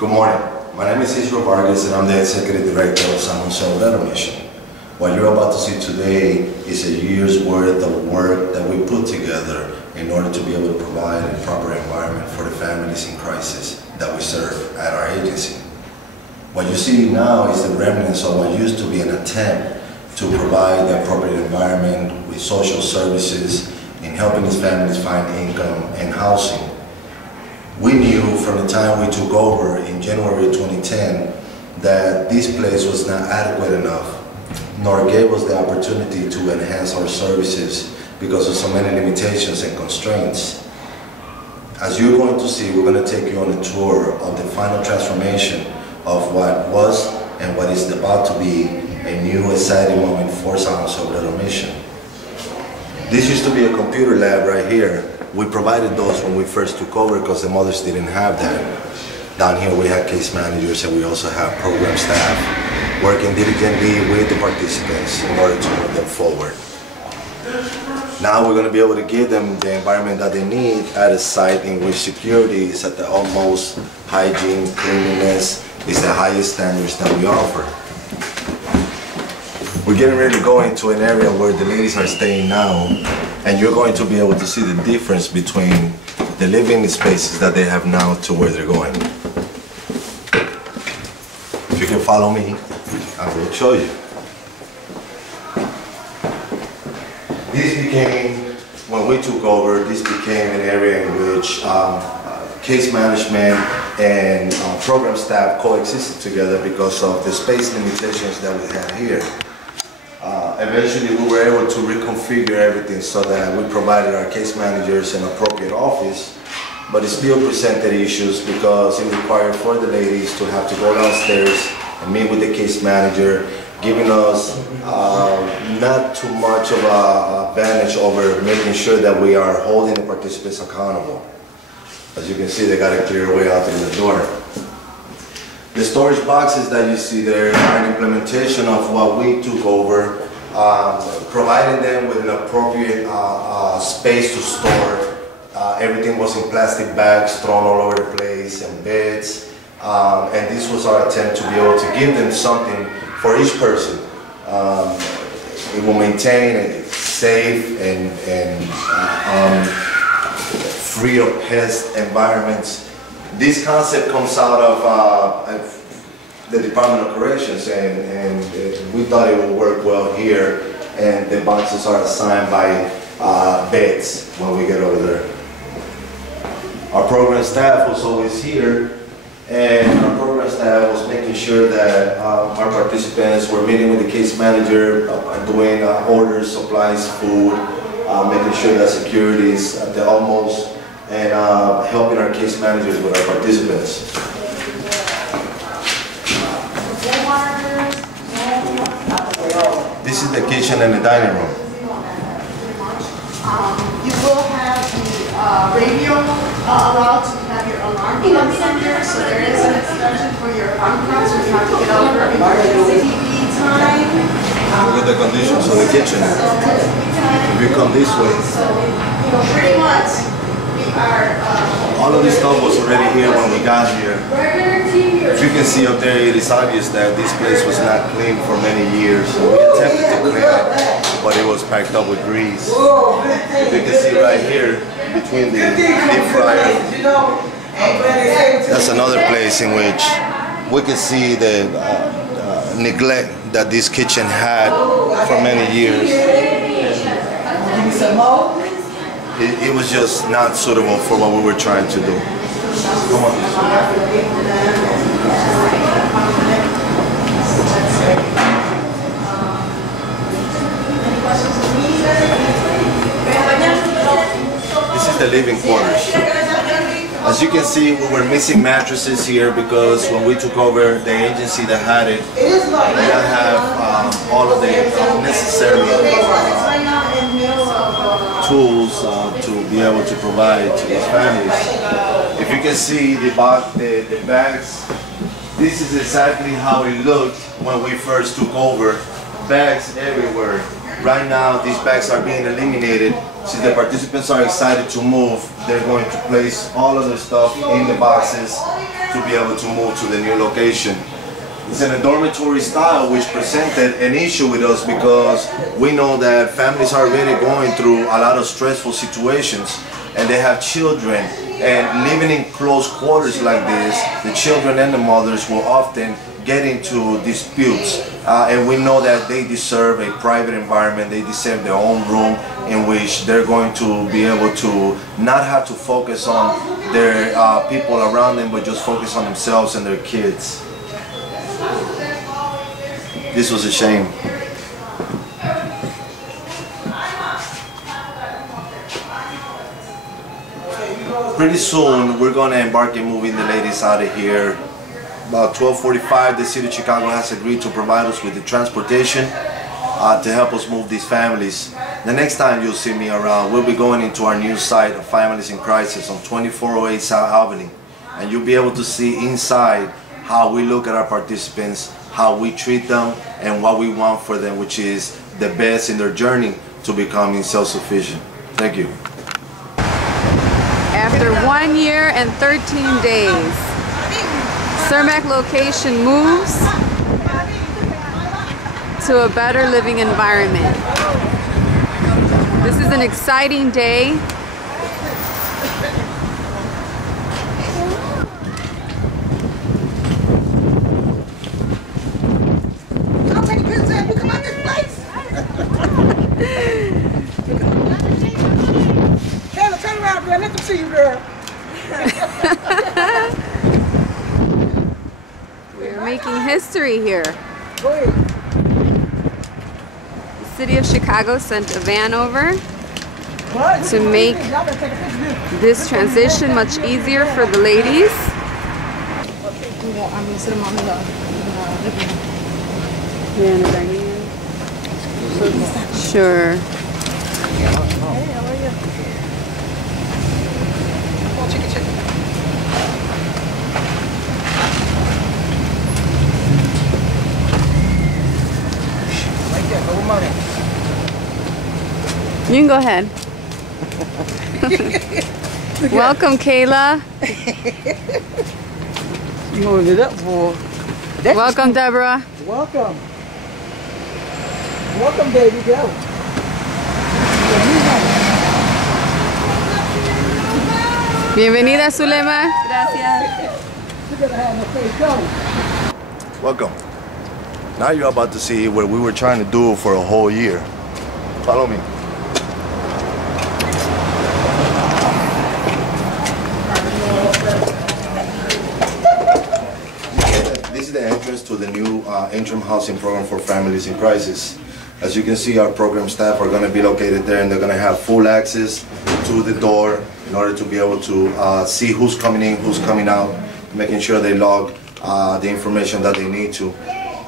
Good morning. My name is Israel Vargas and I'm the Executive Director of San Jose Obrero Mission. What you're about to see today is a year's worth of work that we put together in order to be able to provide a proper environment for the families in crisis that we serve at our agency. What you see now is the remnants of what used to be an attempt to provide the appropriate environment with social services in helping these families find income and housing. We knew from the time we took over in January 2010 that this place was not adequate enough, nor gave us the opportunity to enhance our services because of so many limitations and constraints. As you're going to see, we're going to take you on a tour of the final transformation of what was and what is about to be a new exciting moment for San Jose Obrero Mission. This used to be a computer lab right here. We provided those when we first took over because the mothers didn't have that. Down here we have case managers and we also have program staff working diligently with the participants in order to move them forward. Now we're going to be able to give them the environment that they need at a site in which security is at the utmost, hygiene, cleanliness is the highest standards that we offer. We're getting ready to go into an area where the ladies are staying now, and you're going to be able to see the difference between the living spaces that they have now to where they're going. If you can follow me, I will show you. This became, when we took over, this became an area in which case management and program staff coexisted together because of the space limitations that we had here. Eventually we were able to reconfigure everything so that we provided our case managers an appropriate office, but it still presented issues because it required for the ladies to have to go downstairs and meet with the case manager, giving us not too much of an advantage over making sure that we are holding the participants accountable. As you can see, they got a clear way out through the door. The storage boxes that you see there are an implementation of what we took over, providing them with an appropriate space to store. Everything was in plastic bags thrown all over the place and beds. And this was our attempt to be able to give them something for each person. It will maintain a safe and free of pest environments. This concept comes out of the Department of Corrections, and we thought it would work well here, and the boxes are assigned by beds when we get over there. Our program staff was always here, and our program staff was making sure that our participants were meeting with the case manager, doing orders, supplies, food, making sure that security is at the utmost, and helping our case managers with our participants. This is the kitchen and the dining room. You will have the radio allowed to have your alarm clocks in here, so there is an extension for your alarm clocks when you have to get over emergency TV time. Look at the conditions of the kitchen. If you come this way. Pretty much, we are... all of this stuff was already here when we got here. As you can see up there, it is obvious that this place was not clean for many years. So we attempted to clean it, but it was packed up with grease. As you can see right here, between the deep fryer, that's another place in which we can see the neglect that this kitchen had for many years. It was just not suitable for what we were trying to do. Come on. This is the living quarters. As you can see, we were missing mattresses here because when we took over the agency that had it, we didn't have all of the necessary tools to be able to provide to these families. If you can see the bags, this is exactly how it looked when we first took over. Bags everywhere. Right now, these bags are being eliminated. Since the participants are excited to move, they're going to place all of their stuff in the boxes to be able to move to the new location. It's in a dormitory style, which presented an issue with us because we know that families are really going through a lot of stressful situations and they have children, and living in close quarters like this, the children and the mothers will often get into disputes, and we know that they deserve a private environment, they deserve their own room in which they're going to be able to not have to focus on their people around them, but just focus on themselves and their kids. This was a shame. Pretty soon we're going to embark in moving the ladies out of here. About 12:45, the City of Chicago has agreed to provide us with the transportation to help us move these families. The next time you'll see me around, we'll be going into our new site of Families in Crisis on 2408 South Albany, and you'll be able to see inside how we look at our participants, how we treat them, and what we want for them, which is the best in their journey to becoming self-sufficient. Thank you. After 1 year and 13 days, Cermak location moves to a better living environment. This is an exciting day. How many pictures have you come out this place? Kayla, turn around, girl. Let them see you, girl. We're making history here. Go ahead. The City of Chicago sent a van over What? to make Y'all better take a picture. this transition much easier for the ladies. Yeah, in the dining room. Sure. You can go ahead. Welcome, Kayla. You holding it up, boy. Welcome, Deborah. Welcome. Welcome, baby girl. Bienvenida, Zulema. Gracias. You better have no face, go. Welcome. Now you're about to see what we were trying to do for a whole year. Follow me. This is the entrance to the new interim housing program for families in crisis. As you can see, our program staff are going to be located there, and they're going to have full access to the door in order to be able to see who's coming in, who's coming out, making sure they log the information that they need to.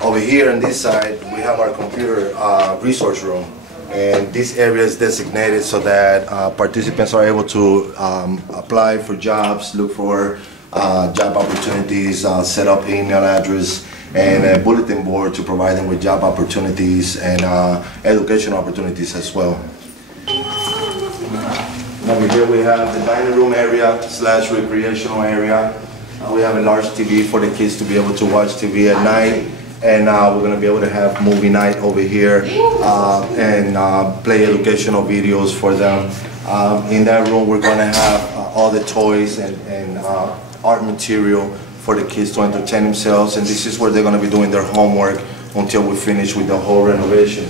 Over here on this side, we have our computer resource room, and this area is designated so that participants are able to apply for jobs, look for job opportunities, set up email address, and a bulletin board to provide them with job opportunities and education opportunities as well. Over here we have the dining room area / recreational area. We have a large TV for the kids to be able to watch TV at night. And we're going to be able to have movie night over here and play educational videos for them. In that room we're going to have all the toys and art material for the kids to entertain themselves, and this is where they're going to be doing their homework until we finish with the whole renovation.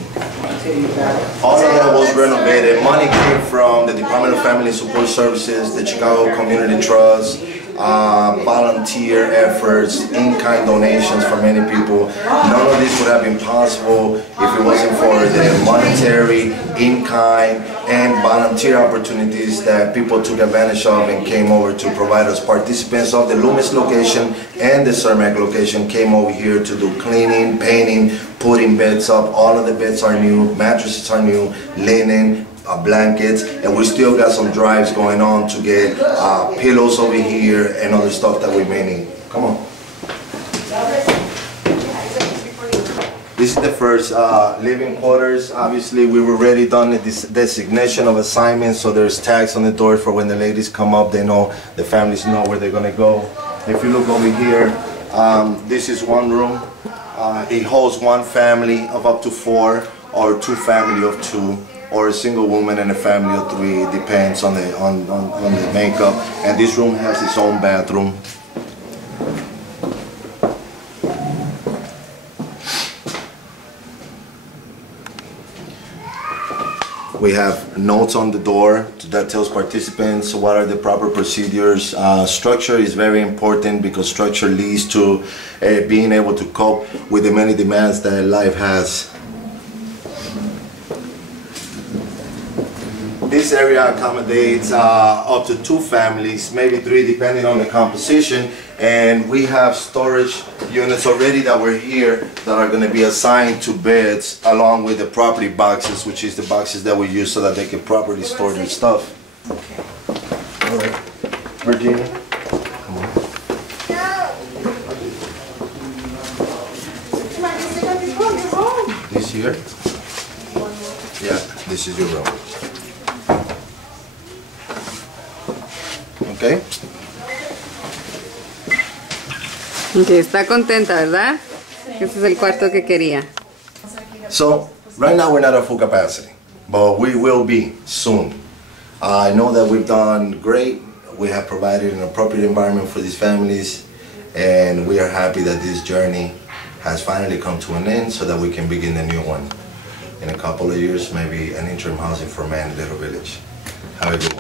All of that was renovated. Money came from the Department of Family and Support Services, the Chicago Community Trust, volunteer efforts, in-kind donations from many people. None of this would have been possible if it wasn't for the monetary, in-kind, and volunteer opportunities that people took advantage of and came over to provide us. Participants of the Loomis location and the Cermak location came over here to do cleaning, painting, putting beds up. All of the beds are new, mattresses are new, linen, blankets, and we still got some drives going on to get pillows over here and other stuff that we may need. Come on. This is the first living quarters. Obviously, we were already done the designation of assignments, so there's tags on the door for when the ladies come up, they know, the families know where they're gonna go. If you look over here, this is one room. It holds one family of up to 4, or 2 family of 2, or a single woman and a family of 3. It depends on the makeup. And this room has its own bathroom. We have notes on the door that tells participants what are the proper procedures. Structure is very important because structure leads to being able to cope with the many demands that life has. This area accommodates up to 2 families, maybe 3 depending on the composition, and we have storage units already that were here that are going to be assigned to beds along with the property boxes, which is the boxes that we use so that they can properly store their stuff. All right, Virginia, come on. This here? Yeah, this is your room. Okay. Ok, está contenta, ¿verdad? Este es el cuarto que quería. So, right now we're not at full capacity, but we will be soon. I know that we've done great. We have provided an appropriate environment for these families, and we are happy that this journey has finally come to an end so that we can begin a new one. In a couple of years, maybe an interim housing for men in Little Village. Have a good one.